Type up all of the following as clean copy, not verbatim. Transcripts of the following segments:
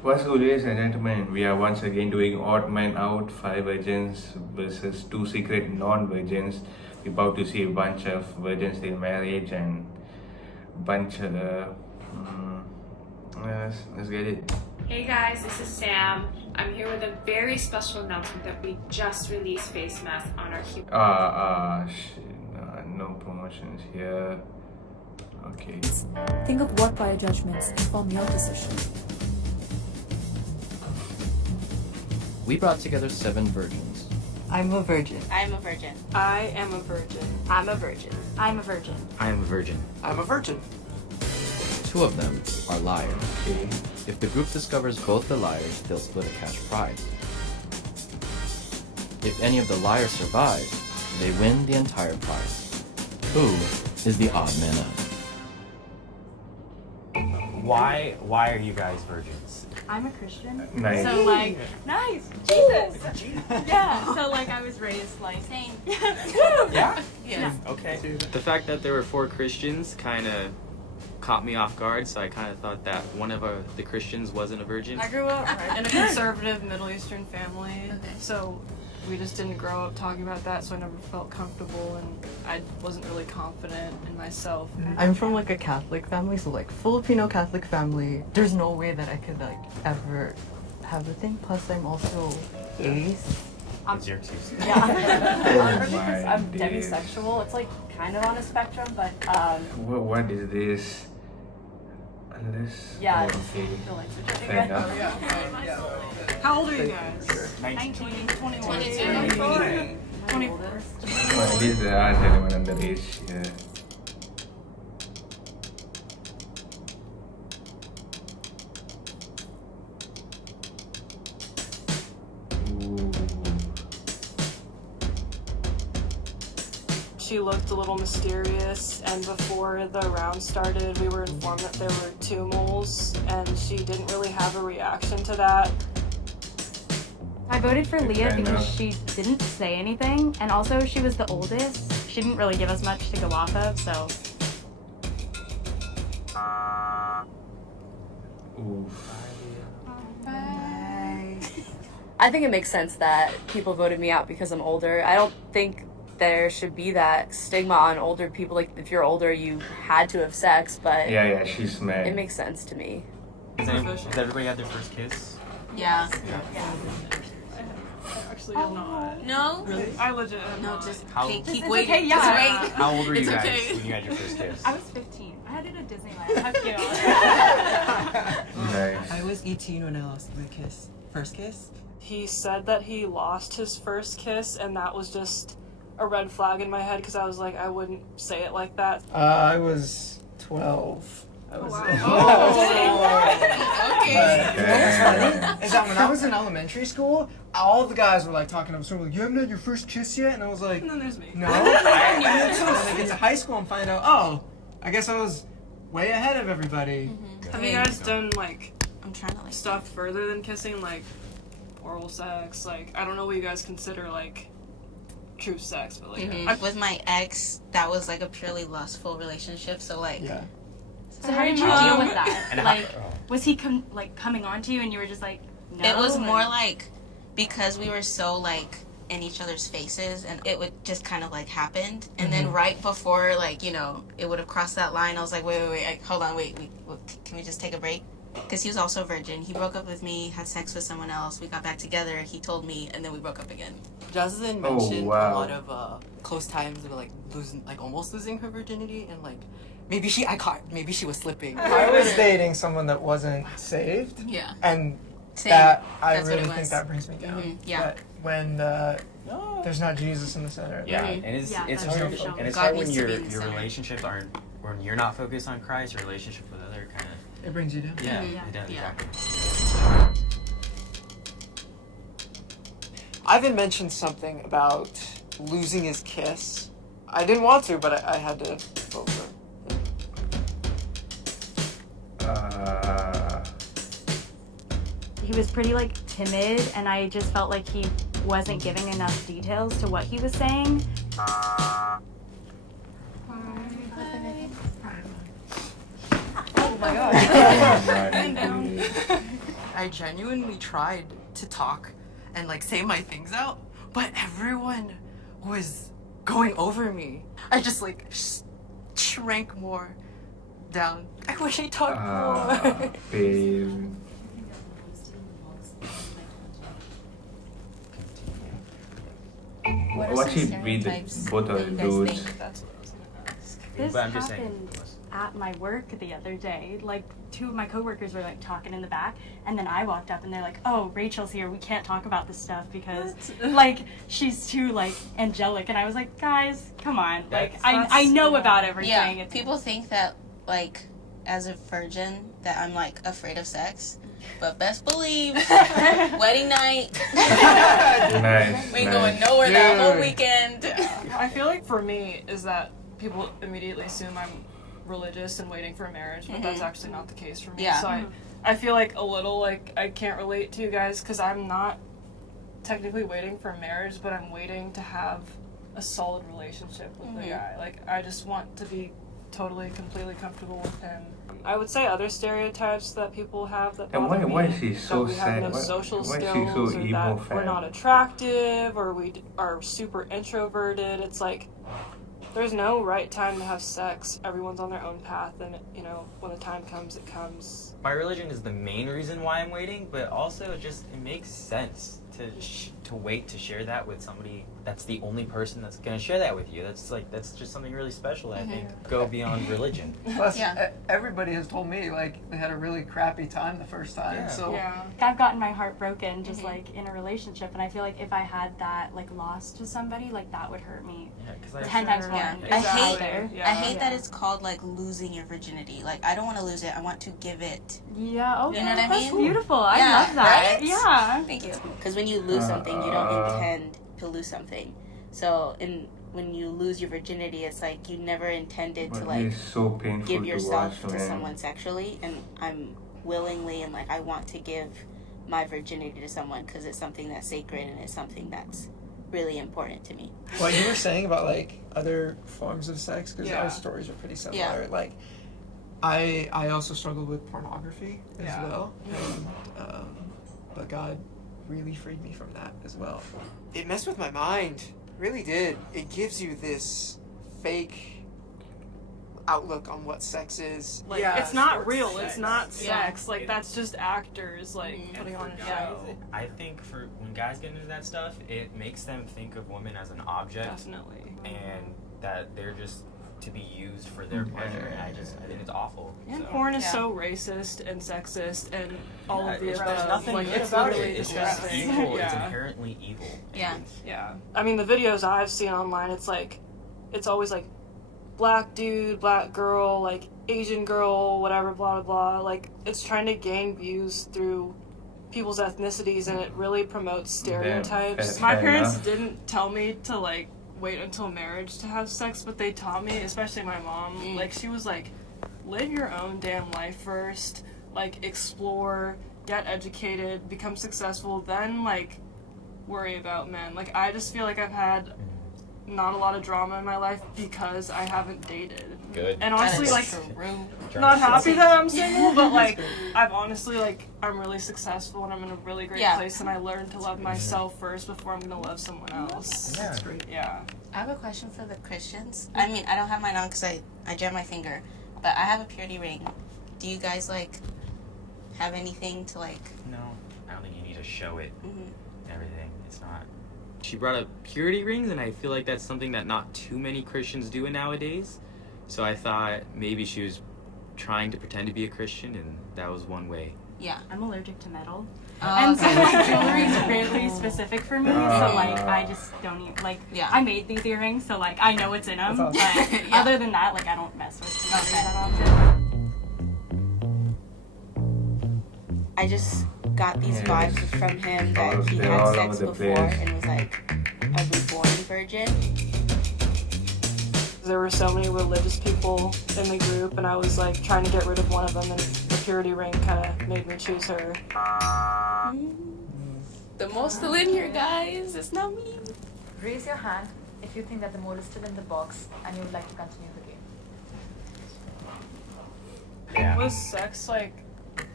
What's good, ladies and gentlemen? We are once again doing odd man out, five virgins versus two secret non-virgins. We're about to see a bunch of virgins in marriage and bunch of. Let's get it. Hey guys, this is Sam. I'm here with a very special announcement that we just released face masks on our No promotions here. Okay. Think of what prior judgments inform your decision. We brought together 7 virgins. I'm a virgin. I'm a virgin. I am a virgin. I'm a virgin. I'm a virgin. I am a virgin. I'm a virgin. 2 of them are liars. Okay. If the group discovers both the liars, they'll split a cash prize. If any of the liars survive, they win the entire prize. Who is the odd man out? Why are you guys virgins? I'm a Christian. Nice. So like, nice, Jesus. Yeah. So like, I was raised like same. Yeah? Yeah. Okay. The fact that there were 4 Christians kind of caught me off guard, so I kind of thought that one of the Christians wasn't a virgin. I grew up in a conservative Middle Eastern family, so we just didn't grow up talking about that, so I never felt comfortable and I wasn't really confident in myself. I'm from like a Catholic family, so like Filipino Catholic family. There's no way that I could like ever have a thing. Plus, I'm also ace. What's your excuse? I'm demisexual. It's like kind of on a spectrum, but What is this? Unless. yeah, Oh, I just okay. feel like Fair enough. How old are you guys? 19. 21. 22. 24. Well, at least there aren't anyone underage here. Ooh. She looked a little mysterious, and before the round started, we were informed that there were 2 moles, and she didn't really have a reaction to that. I voted for Leah Fair because enough. she didn't say anything, and also she was the oldest. She didn't really give us much to go off of, so. Oof. I think it makes sense that people voted me out because I'm older. I don't think there should be that stigma on older people. Like, if you're older, you had to have sex, but Yeah, she's mad. it makes sense to me. Has everybody had their first kiss? Yeah. Actually, I'm not. No? Really? I legit am No, not. just How- keep It's waiting. okay, yeah. Just wait. How old were you It's guys okay. when you had your first kiss? I was 15. I had it at Disneyland. Heck yeah. Nice. I was 18 when I lost my first kiss. He said that he lost his first kiss, and that was just a red flag in my head because I was like, I wouldn't say it like that. I was 12. I was. Okay. Is that when I was in elementary school, all the guys were like talking. I was sort of like, "You haven't had your first kiss yet?" And I was like, And then there's me. "No." And then I get to high school and find out, oh, I guess I was way ahead of everybody. Have you guys done like I'm trying to like stuff further than kissing, like oral sex? Like, I don't know what you guys consider like true sex, but like with my ex, that was like a purely lustful relationship. So like, Yeah. So how did you deal with that? And Like, was he coming on to you and you were just like, no? it was more or- like because we were so like in each other's faces, and it would just kind of like happened, and then right before like it would have crossed that line, I was like, wait, hold on, wait, can we just take a break? Because he was also a virgin. He broke up with me, had sex with someone else. We got back together. He told me, and then we broke up again. Jocelyn Oh, mentioned wow. a lot of close times of like almost losing her virginity, and like maybe she was slipping. I was dating someone that wasn't saved, Yeah. and Same. that I That's what really it think was. that brings me down. Yeah. But when there's not Jesus in the center. Yeah, then- and it's Yeah, it's that's hard, for sure. and it's God hard when needs to your be in the your center. relationships aren't when you're not focused on Christ. Your relationship with other kind of It brings you down. yeah, Mhm. it does, Yeah. exactly. Ivan mentioned something about losing his kiss. I didn't want to, but I had to vote for him. He was pretty like timid, and I just felt like he wasn't giving enough details to what he was saying. my god. Right. I genuinely tried to talk and like say my things out, but everyone was going over me. I just like shrank more down. I wish I talked more. Babe. What she read both are dudes. This But I'm just saying. happened at my work the other day. Like, two of my coworkers were like talking in the back, and then I walked up and they're like, "Oh, Rachel's here. We can't talk about this stuff because like she's too like angelic." And I was like, "Guys, come on. Like I know about everything." Yeah, people think that like as a virgin that I'm like afraid of sex, but best believe wedding night. Nice. We ain't going nowhere that whole weekend. I feel like for me is that people immediately assume I'm religious and waiting for marriage, but that's actually not the case for me. Yeah. So I feel like a little like I can't relate to you guys because I'm not technically waiting for marriage, but I'm waiting to have a solid relationship with the guy. Like I just want to be totally, completely comfortable with him. I would say other stereotypes that people have that And bother why me, is she that so we sad? have no Why- social why is she skills, so or emo that we're fan? not attractive, or we are super introverted. It's like there's no right time to have sex. Everyone's on their own path, and you know when the time comes, it comes. My religion is the main reason why I'm waiting, but also it makes sense to wait to share that with somebody that's the only person that's gonna share that with you. That's just something really special. I think go beyond religion. Plus, everybody has told me like they had a really crappy time the first time. Yeah. So I've gotten my heart broken just like in a relationship, and I feel like if I had that like lost to somebody, like that would hurt me 10 times more. Yeah. It's I out hate there. I hate that it's called like losing your virginity. Like I don't want to lose it. I want to give it. Yeah. Okay. You know what I That's mean? beautiful. I Yeah, love that. right? Yeah. Thank you. Because when you lose something, you don't intend to lose something. So when you lose your virginity, it's like you never intended to But like it's so painful give to yourself watch, to man. someone sexually, and I'm willingly and like I want to give my virginity to someone because it's something that's sacred and it's something that's really important to me. what you were saying about like other forms of sex, because Yeah. our stories are pretty similar. Yeah. Like, I also struggled with pornography as Yeah. well, and, but God really freed me from that as well. It messed with my mind, really did. It gives you this fake outlook on what sex is. Like it's not real. It's not sex. Like that's just actors like putting on a show. I think for when guys get into that stuff, it makes them think of women as an object, Definitely. and that they're just to be used for their pleasure. And I think it's awful. And So- porn is so racist and sexist and all of the There's above. nothing like good it's about literally it. It's disgusting. just evil. It's Yeah. inherently evil. Yeah. Yeah. I mean, the videos I've seen online, it's like, it's always like, black dude, black girl, like Asian girl, whatever, blah blah blah. Like it's trying to gain views through people's ethnicities, and it really promotes stereotypes. fair My parents enough. didn't tell me to like wait until marriage to have sex, but they taught me, especially my mom. Like she was like, live your own damn life first. Like explore, get educated, become successful, then like worry about men. Like I just feel like I've had not a lot of drama in my life because I haven't dated. Good. And honestly, That like, is true. not happy that I'm single, but like, I've honestly, like, I'm really successful and I'm in a really great Yeah. place, and I learned to love myself first before I'm gonna love someone else. Yeah. That's great. Yeah. I have a question for the Christians. I mean, I don't have mine on because I jammed my finger, but I have a purity ring. Do you guys like have anything to like? No, I don't think you need to show it. Mhm. Everything. It's not. She brought up purity rings, and I feel like that's something that not too many Christians do nowadays. So I thought maybe she was trying to pretend to be a Christian, and that was one way. Yeah. I'm allergic to metal. Oh, And so okay. like, jewelry is really specific for me, so like I just don't even like. Yeah. I made these earrings, so like I know what's in them. That's But Yeah. other than that, like I don't mess with jewelry Okay. that often. I just got these Yeah, vibes from him all that of- he they're had all sex over the before place. and was like a reborn virgin. There were so many religious people in the group, and I was like trying to get rid of one of them, and the purity ring kind of made me choose her. The most still in here, guys. It's not me. Raise your hand if you think that the mole is still in the box and you would like to continue the game. Yeah. Was sex like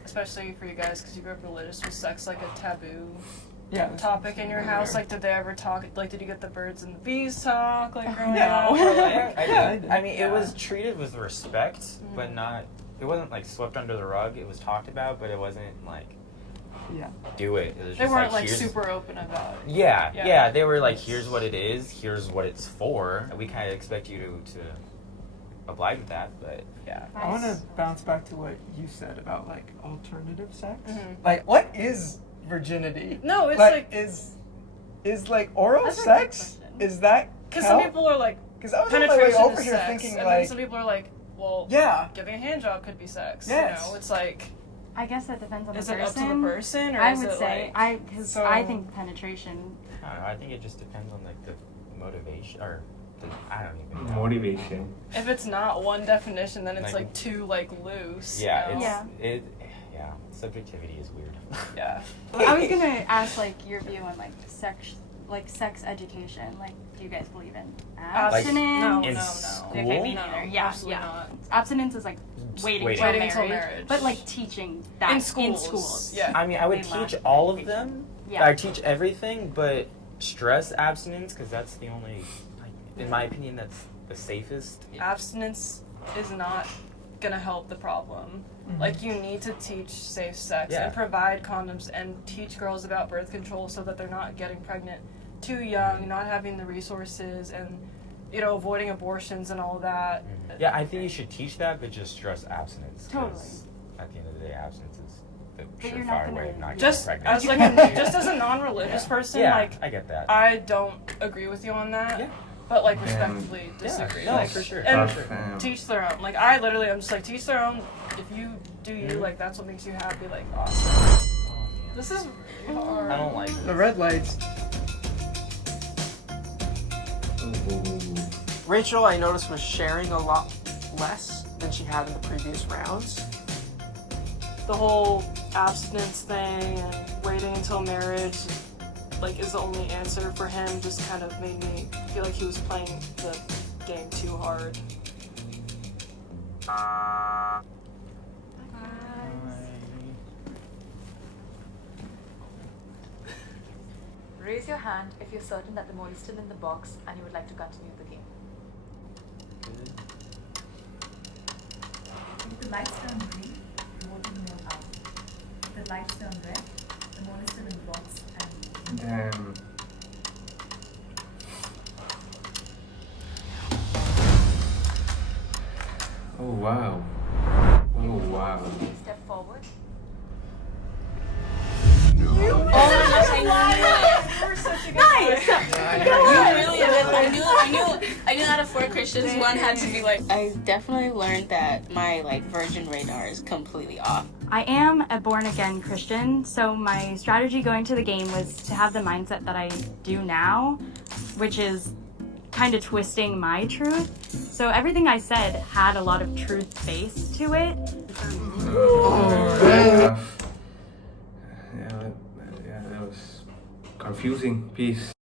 especially for you guys because you grew up religious, was sex like a taboo Yeah. topic in your house? Like, did they ever talk? Like, did you get the birds and the bees talk? Like, growing Yeah. up? Or, like, I mean, it was treated with respect, but not. It wasn't like swept under the rug. It was talked about, but it wasn't like Yeah. do it. It was just they weren't like here's- super open about it. Yeah, Yeah. yeah, they were like, here's what it is, here's what it's for. We kind of expect you to oblige with that, but Yeah. I want to bounce back to what you said about like alternative sex. Mhm. Like, what is virginity? No, it's like is like oral That's a good sex? question. Is that because some people are like Because I was on my way penetration over is here sex, thinking and like, then some people are like, well, yeah, giving a hand job could be sex. Yes. You know, it's like, I guess that depends on is the it up person. to the person, or I is would it say like? because So- I think penetration. I don't know. I think it just depends on like the motivation or the, I don't even know. Motivation. If it's not one definition, then it's Like- like too like loose. Yeah, you know? it's yeah. Subjectivity is weird. Yeah. I was gonna ask like your view on like sex education. Like, do you guys believe in abstinence? No, In no, no. school? Okay, me No, neither. Yeah, absolutely yeah. not. Abstinence is like waiting, Waiting. till, Waiting marriage, until marriage. but like teaching that In schools. In schools. Yeah. I mean, I would They teach lack all of education. them. Yeah. I teach everything, but stress abstinence because that's the only, like, in my opinion, that's the safest. Abstinence is not gonna help the problem. Like, you need to teach safe sex Yeah. and provide condoms and teach girls about birth control so that they're not getting pregnant too young, not having the resources, and avoiding abortions and all that. Yeah, I think you should teach that, but just stress abstinence. 'Cause Totally. At the end of the day, abstinence is the But you're not surefire gonna way of not getting Just pregnant. as just as a non-religious Yeah. person, Yeah, like I get that. I don't agree with you on that. Yeah. But like Yeah. respectfully disagree. no, like, for sure. And Tough, teach their own. Like I'm just like teach their own. If you do you, like that's what makes you happy. Like awesome. Oh, man. This is really hard. I don't like the this. red lights. Ooh. Rachel, I noticed, was sharing a lot less than she had in the previous rounds. The whole abstinence thing and waiting until marriage, like, is the only answer for him. Just kind of made me feel like he was playing the game too hard. Raise your hand if you're certain that the mole is still in the box and you would like to continue the game. If the lights turn green, the voting mode out. If the lights turn red, the mole is still in the box and Damn. Oh wow. Oh wow. Step forward. Oh my gosh, I knew it. Nice. I knew out of 4 Christians, one had to be like. I definitely learned that my like virgin radar is completely off. I am a born again Christian, so my strategy going to the game was to have the mindset that I do now, which is kind of twisting my truth. So everything I said had a lot of truth base to it. Yeah, that was confusing piece.